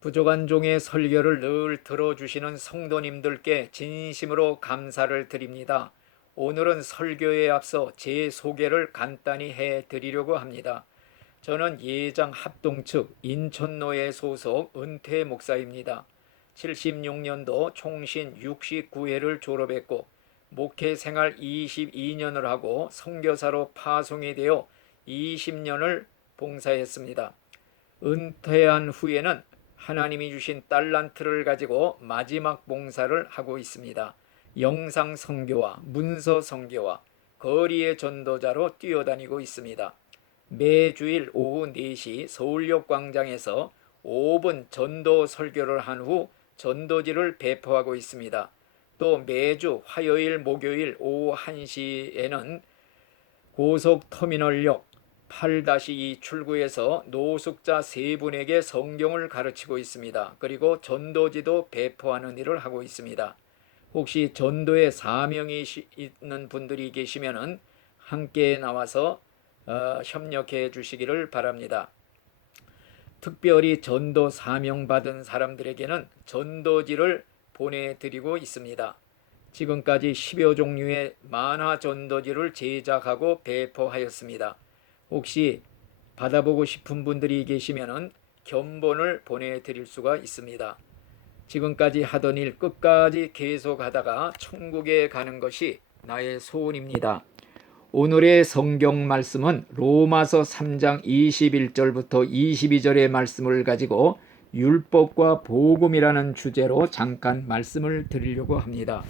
부족한 종의 설교를 늘 들어주시는 성도님들께 진심으로 감사를 드립니다. 오늘은 설교에 앞서 제 소개를 간단히 해드리려고 합니다. 저는 예장 합동 측 인천노예 소속 은퇴 목사입니다. 76년도 총신 69회를 졸업했고 목회 생활 22년을 하고 선교사로 파송이 되어 20년을 봉사했습니다. 은퇴한 후에는 하나님이 주신 달란트를 가지고 마지막 봉사를 하고 있습니다. 영상 선교와 문서 선교와 거리의 전도자로 뛰어다니고 있습니다. 매주일 오후 4시 서울역 광장에서 5분 전도 설교를 한 후 전도지를 배포하고 있습니다. 또 매주 화요일 목요일 오후 1시에는 고속터미널역 8-2 출구에서 노숙자 3분에게 성경을 가르치고 있습니다. 그리고 전도지도 배포하는 일을 하고 있습니다. 혹시 전도에 사명이 있는 분들이 계시면 함께 나와서 협력해 주시기를 바랍니다. 특별히 전도 사명 받은 사람들에게는 전도지를 보내드리고 있습니다. 지금까지 10여 종류의 만화 전도지를 제작하고 배포하였습니다. 혹시 받아보고 싶은 분들이 계시면 견본을 보내드릴 수가 있습니다. 지금까지 하던 일 끝까지 계속하다가 천국에 가는 것이 나의 소원입니다. 오늘의 성경 말씀은 로마서 3장 21절부터 22절의 말씀을 가지고 율법과 복음이라는 주제로 잠깐 말씀을 드리려고 합니다.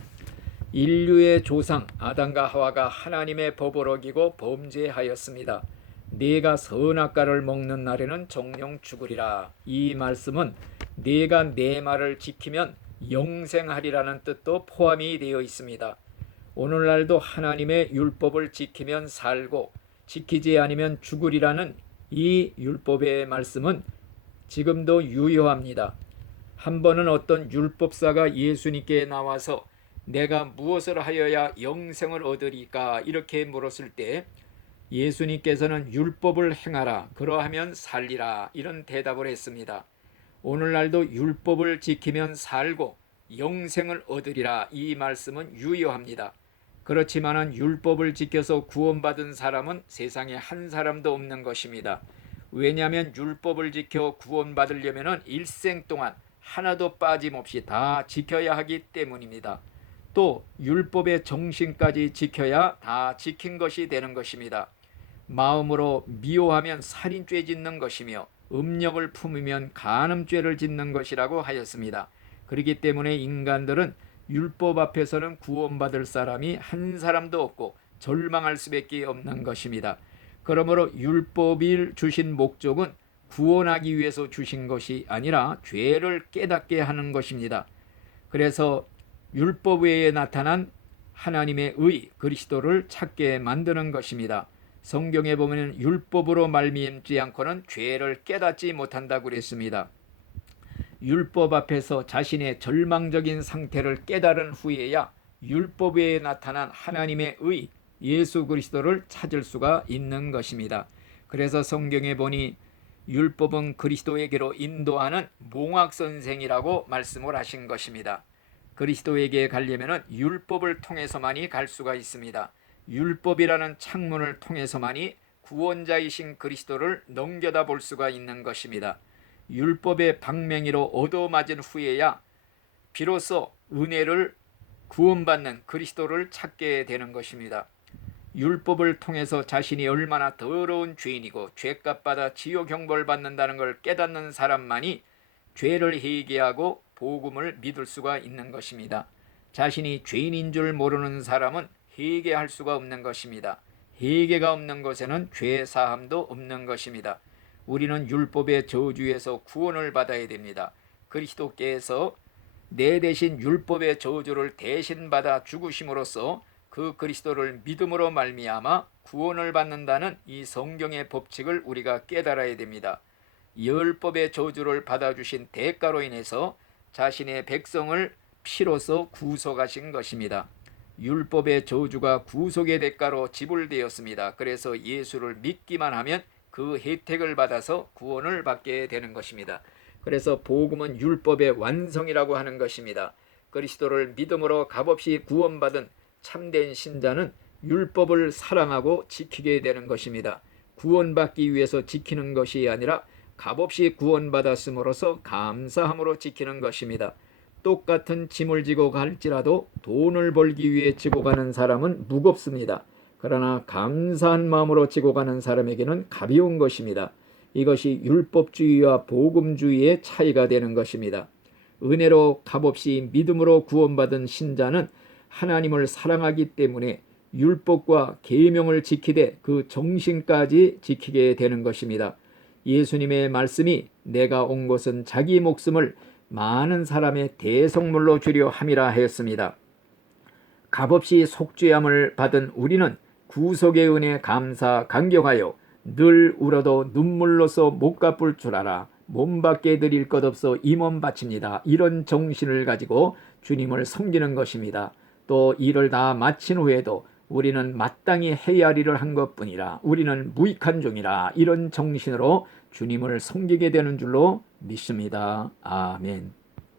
인류의 조상 아담과 하와가 하나님의 법을 어기고 범죄하였습니다. 네가 선악과를 먹는 날에는 정령 죽으리라. 이 말씀은 네가 내 말을 지키면 영생하리라는 뜻도 포함이 되어 있습니다. 오늘날도 하나님의 율법을 지키면 살고 지키지 않으면 죽으리라는 이 율법의 말씀은 지금도 유효합니다. 한 번은 어떤 율법사가 예수님께 나와서 내가 무엇을 하여야 영생을 얻으리까 이렇게 물었을 때 예수님께서는 율법을 행하라 그러하면 살리라 이런 대답을 했습니다. 오늘날도 율법을 지키면 살고 영생을 얻으리라 이 말씀은 유효합니다. 그렇지만은 율법을 지켜서 구원받은 사람은 세상에 한 사람도 없는 것입니다. 왜냐하면 율법을 지켜 구원받으려면 일생 동안 하나도 빠짐없이 다 지켜야 하기 때문입니다. 또 율법의 정신까지 지켜야 다 지킨 것이 되는 것입니다. 마음으로 미워하면 살인죄 짓는 것이며 음력을 품으면 간음죄를 짓는 것이라고 하였습니다. 그렇기 때문에 인간들은 율법 앞에서는 구원받을 사람이 한 사람도 없고 절망할 수밖에 없는 것입니다. 그러므로 율법이 주신 목적은 구원하기 위해서 주신 것이 아니라 죄를 깨닫게 하는 것입니다. 그래서 율법 외에 나타난 하나님의 의 그리스도를 찾게 만드는 것입니다. 성경에 보면 율법으로 말미암지 않고는 죄를 깨닫지 못한다고 그랬습니다. 율법 앞에서 자신의 절망적인 상태를 깨달은 후에야 율법 외에 나타난 하나님의 의 예수 그리스도를 찾을 수가 있는 것입니다. 그래서 성경에 보니 율법은 그리스도에게로 인도하는 몽학선생이라고 말씀을 하신 것입니다. 그리스도에게 가려면 율법을 통해서만이 갈 수가 있습니다. 율법이라는 창문을 통해서만이 구원자이신 그리스도를 넘겨다 볼 수가 있는 것입니다. 율법의 방맹이로 얻어맞은 후에야 비로소 은혜를 구원받는 그리스도를 찾게 되는 것입니다. 율법을 통해서 자신이 얼마나 더러운 죄인이고 죄값 받아 지옥 형벌 받는다는 걸 깨닫는 사람만이 죄를 회개하고 복음을 믿을 수가 있는 것입니다. 자신이 죄인인 줄 모르는 사람은 회개할 수가 없는 것입니다. 회개가 없는 곳에는 죄 사함도 없는 것입니다. 우리는 율법의 저주에서 구원을 받아야 됩니다. 그리스도께서 내 대신 율법의 저주를 대신 받아 죽으심으로써 그 그리스도를 믿음으로 말미암아 구원을 받는다는 이 성경의 법칙을 우리가 깨달아야 됩니다. 율법의 저주를 받아주신 대가로 인해서 자신의 백성을 피로써 구속하신 것입니다. 율법의 저주가 구속의 대가로 지불되었습니다. 그래서 예수를 믿기만 하면 그 혜택을 받아서 구원을 받게 되는 것입니다. 그래서 복음은 율법의 완성이라고 하는 것입니다. 그리스도를 믿음으로 값없이 구원받은 참된 신자는 율법을 사랑하고 지키게 되는 것입니다. 구원받기 위해서 지키는 것이 아니라 값없이 구원받았음으로써 감사함으로 지키는 것입니다. 똑같은 짐을 지고 갈지라도 돈을 벌기 위해 지고 가는 사람은 무겁습니다. 그러나 감사한 마음으로 지고 가는 사람에게는 가벼운 것입니다. 이것이 율법주의와 복음주의의 차이가 되는 것입니다. 은혜로 값없이 믿음으로 구원받은 신자는 하나님을 사랑하기 때문에 율법과 계명을 지키되 그 정신까지 지키게 되는 것입니다. 예수님의 말씀이 내가 온 것은 자기 목숨을 많은 사람의 대속물로 주려 함이라 하였습니다. 값없이 속죄함을 받은 우리는 구속의 은혜 감사 감격하여 늘 울어도 눈물로서 못 갚을 줄 알아 몸밖에 드릴 것 없어 이 몸 바칩니다. 이런 정신을 가지고 주님을 섬기는 것입니다. 또 일을 다 마친 후에도 우리는 마땅히 해야 할 일을 한 것뿐이라 우리는 무익한 종이라 이런 정신으로 주님을 섬기게 되는 줄로 믿습니다. 아멘.